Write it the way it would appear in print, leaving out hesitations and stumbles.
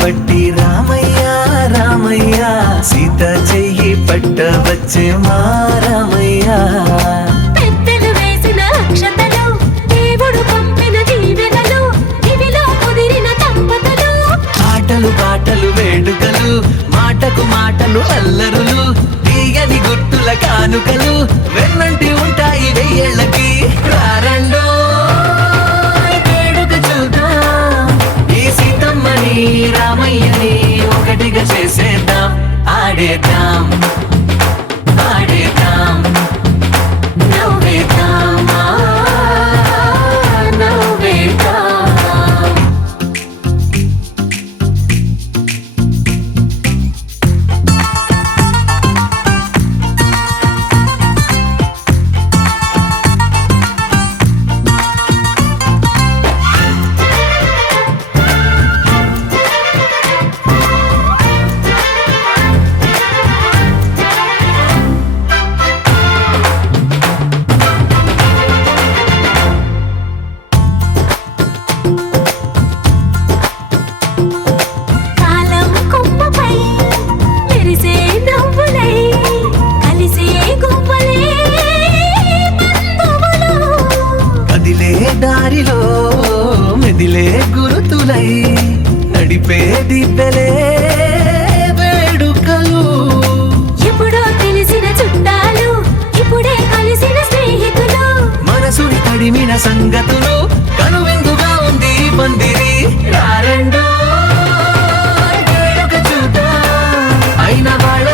బట్టి రామయ్య రామయ్య సీత చెయ్యి పట్ట వచ్చే మా రామయ్య పెద్దలు వేసిన అక్షతలు దేవుడు పంపిన దీవెనలు ఇవిలో కుదిరిన దంపతులు ఆటలు పాటలు వేడుకలు మాటకు మాటలు అల్లరులు తీయని గుర్తుల కానుకలు వెన్నంటి ఉంటాయి వెయ్యేళ్ళకి రారండో రామయ్యని ఒకటిగా చేసేద్దాం ఆడేద్దాం ఆడేద్దాం నవ్వేద్దాం నవ్వేద్దాం దారిలో మెదిలే గురుతులై నడిపే దిబ్బెలే వేడుకలు ఎప్పుడో తెలిసిన చుట్టాలు ఇప్పుడే కలిసిన స్నేహితులు మనసుని తడిమిన సంగతులు కనువిందుగా ఉంది పందిరి రారెండో చూద్దాం అయిన వాళ్ళ